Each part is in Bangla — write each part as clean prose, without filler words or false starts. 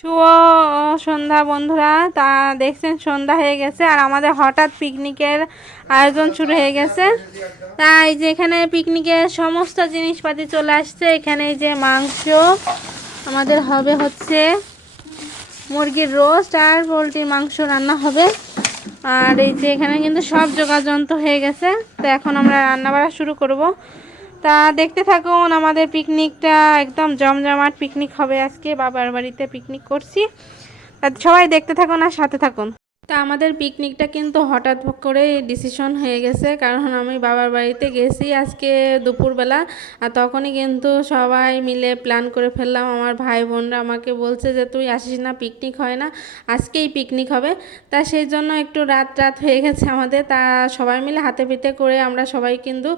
শুভ সন্ধ্যা বন্ধুরা। তা দেখছেন সন্ধ্যা হয়ে গেছে আর আমাদের হঠাৎ পিকনিকের আয়োজন শুরু হয়ে গেছে। তাই যে এখানে পিকনিকের সমস্ত জিনিসপাতি চলে আসছে। এখানে যে মাংস আমাদের হবে হচ্ছে মুরগির রোস্ট আর পোলট্রির মাংস রান্না হবে। আর এই যে এখানে কিন্তু সব যোগাযন্ত্র হয়ে গেছে। তো এখন আমরা রান্না বাড়া শুরু করব। তা দেখতে থাকুন, আমাদের পিকনিকটা একদম জমজমাট পিকনিক হবে। আজকে বাবার বাড়িতে পিকনিক করছি। তা সবাই দেখতে থাকুন আর সাথে থাকুন। তা আমাদের পিকনিকটা কিন্তু হঠাৎ করে ডিসিশন হয়ে গেছে, কারণ আমি বাবার বাড়িতে গেছি আজকে দুপুরবেলা। আর তখনই কিন্তু সবাই মিলে প্ল্যান করে ফেললাম। আমার ভাই বোনরা আমাকে বলছে যে তুই আসিস না, পিকনিক হয় না, আজকেই পিকনিক হবে। তা সেই জন্য একটু রাত হয়ে গেছে আমাদের। তা সবাই মিলে হাতে পিঠে করে আমরা সবাই কিন্তু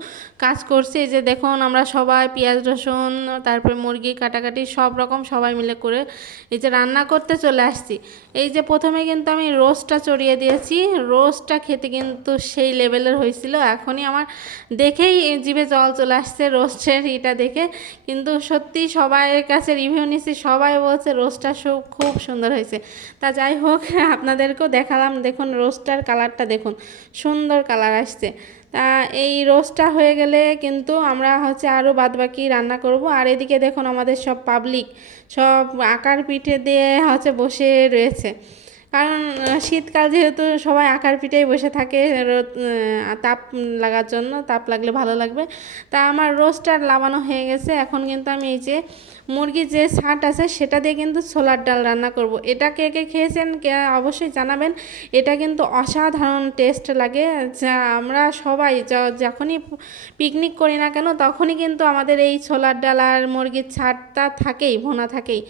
কাজ করছি। এই যে দেখুন, আমরা সবাই পেঁয়াজ রসুন তারপরে মুরগি কাটাকাটি সব রকম সবাই মিলে করে এই যে রান্না করতে চলে আসছি। এই যে প্রথমে কিন্তু আমি রোস্টটা চড়িয়ে দিয়েছি। রোস্টটা খেতে কিন্তু সেই লেভেলের হয়েছিল। এখনই আমার দেখেই জিভে জল চলে আসছে রোস্টের এটা দেখে। কিন্তু সত্যি সবাইয়ের কাছে রিভিউ নিছি, সবাই বলছে রোস্টটা খুব সুন্দর হয়েছে। তা যাই হোক, আপনাদেরকেও দেখালাম। দেখুন রোস্টটার কালারটা দেখুন, সুন্দর কালার আসছে। তা এই রোস্টটা হয়ে গেলে কিন্তু আমরা হচ্ছে আরও বাদবাকি রান্না করব। আর এদিকে দেখুন আমাদের সব পাবলিক সব আকার পিঠে দিয়ে হচ্ছে বসে রয়েছে। কারণ শীতকাল যেহেতু সবাই আকার পিঠেই বসে থাকে তাপ লাগার জন্য, তাপ লাগলে ভালো লাগবে। তা আমার রোস্টার লাগানো হয়ে গেছে। এখন কিন্তু আমি এই যে মুরগির যে ছাট আছে সেটা দিয়ে কিন্তু ছোলার ডাল রান্না করব। এটা কে কে খেয়েছেন অবশ্যই জানাবেন। এটা কিন্তু অসাধারণ টেস্ট লাগে। যা আমরা সবাই যখনই পিকনিক করি না কেন তখনই কিন্তু আমাদের এই ছোলার ডাল আর মুরগির ছাটটা থাকেই, ভুনা থাকেই।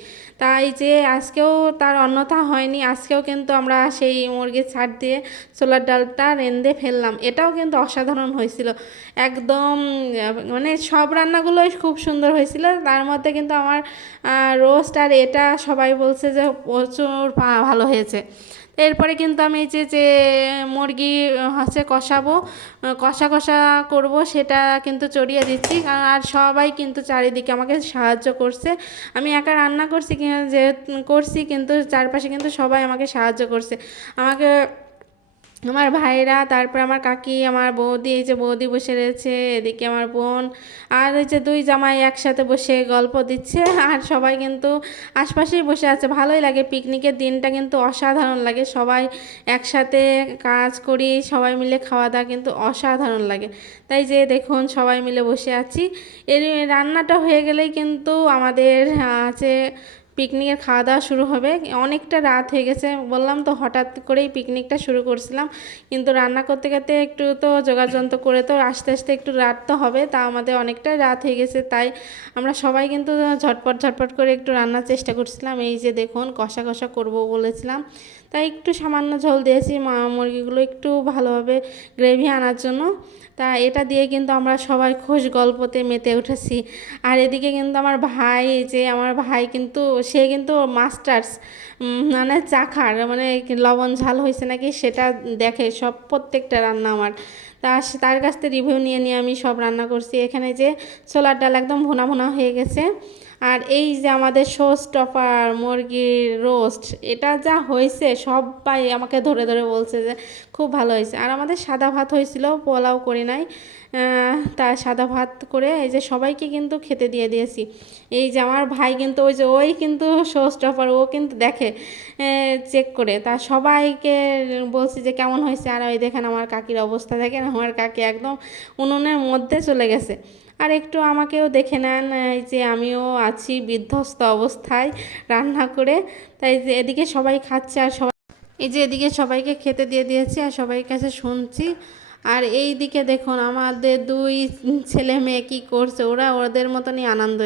তাই যে আজকেও তার অন্যথা হয়নি। আজকেও কিন্তু আমরা সেই মুরগির ছাট দিয়ে ছোলার ডালটা রেঁধে ফেললাম। এটাও কিন্তু অসাধারণ হয়েছিল একদম। মানে সব রান্নাগুলোই খুব সুন্দর হয়েছিল। তার মধ্যে কিন্তু আমার রোস্ট আর এটা সবাই বলছে যে প্রচুর ভালো হয়েছে। এরপরে কিন্তু আমি এই যে মুরগি হচ্ছে কষা কষা করব সেটা কিন্তু চড়িয়ে দিচ্ছি। আর সবাই কিন্তু চারিদিকে আমাকে সাহায্য করছে। আমি একা রান্না করছি যে করছি, কিন্তু চারপাশে কিন্তু সবাই আমাকে সাহায্য করছে। আমাকে আমার ভাইরা, তারপর আমার কাকি, আমার বৌদি, এই যে বৌদি বসে রয়েছে, এদিকে আমার বোন, আর এই যে দুই জামাই একসাথে বসে গল্প দিচ্ছে। আর সবাই কিন্তু আশপাশেই বসে আছে। ভালোই লাগে, পিকনিকের দিনটা কিন্তু অসাধারণ লাগে। সবাই একসাথে কাজ করি, সবাই মিলে খাওয়া দাওয়া কিন্তু অসাধারণ লাগে। তাই যে দেখুন সবাই মিলে বসে আছি। এর রান্নাটা হয়ে গেলেই কিন্তু আমাদের আছে পিকনিকের খাওয়া দাওয়া শুরু হবে। অনেকটা রাত হয়ে গেছে, বললাম তো হঠাৎ করেই পিকনিকটা শুরু করছিলাম। কিন্তু রান্না করতে করতে একটু তো যোগাযন্ত্র করে তো আস্তে আস্তে একটু রাত তো হবে। তা আমাদের অনেকটাই রাত হয়ে গেছে, তাই আমরা সবাই কিন্তু ঝটপট করে একটু রান্নার চেষ্টা করছিলাম। এই যে দেখুন কষা কষা করবো বলেছিলাম, তাই একটু সামান্য ঝোল দিয়েছি মুরগিগুলো একটু ভালোভাবে গ্রেভি আনার জন্য। তা এটা দিয়ে কিন্তু আমরা সবাই খুশ গল্পতে মেতে উঠেছি। আর এদিকে কিন্তু আমার ভাই কিন্তু সে কিন্তু মাস্টার্স, মানে চাখার, মানে লবণ ঝাল হয়েছে নাকি সেটা দেখে সব প্রত্যেকটা রান্না আমার। তার কাছ থেকে রিভিউ নিয়ে আমি সব রান্না করছি। এখানে যে ছোলার ডাল একদম ভুনা ভুনা হয়ে গেছে। আর এই যে আমাদের শো স্টপার মুরগির রোস্ট, এটা যা হয়েছে সবাই আমাকে ধরে ধরে বলছে যে খুব ভালো হয়েছে। আর আমাদের সাদা ভাত হয়েছিল, পোলাও করি নাই। তা সাদা ভাত করে এই যে সবাইকে কিন্তু খেতে দিয়ে দিয়েছি। এই যে আমার ভাই কিন্তু ওই কিন্তু শো স্টপার, ও কিন্তু দেখে চেক করে। তা সবাইকে বলছি যে কেমন হয়েছে। আর ওই দেখেন আমার কাকির অবস্থা, দেখেন আমার কাকি একদম উনুনের মধ্যে চলে গেছে। আর একটু আমাকেও দেখে নেন, এই যে আমিও আছি বিধ্বস্ত অবস্থায় রান্না করে। তাই যে এদিকে সবাই খাচ্ছে আর সবাই এই যে এদিকে সবাইকে খেতে দিয়ে দিয়েছি আর সবাই কাছে শুনছি। আর এই দিকে দেখুন আমাদের দুই ছেলে মেয়ে কি করছে, ওরা ওদের মতনই আনন্দ।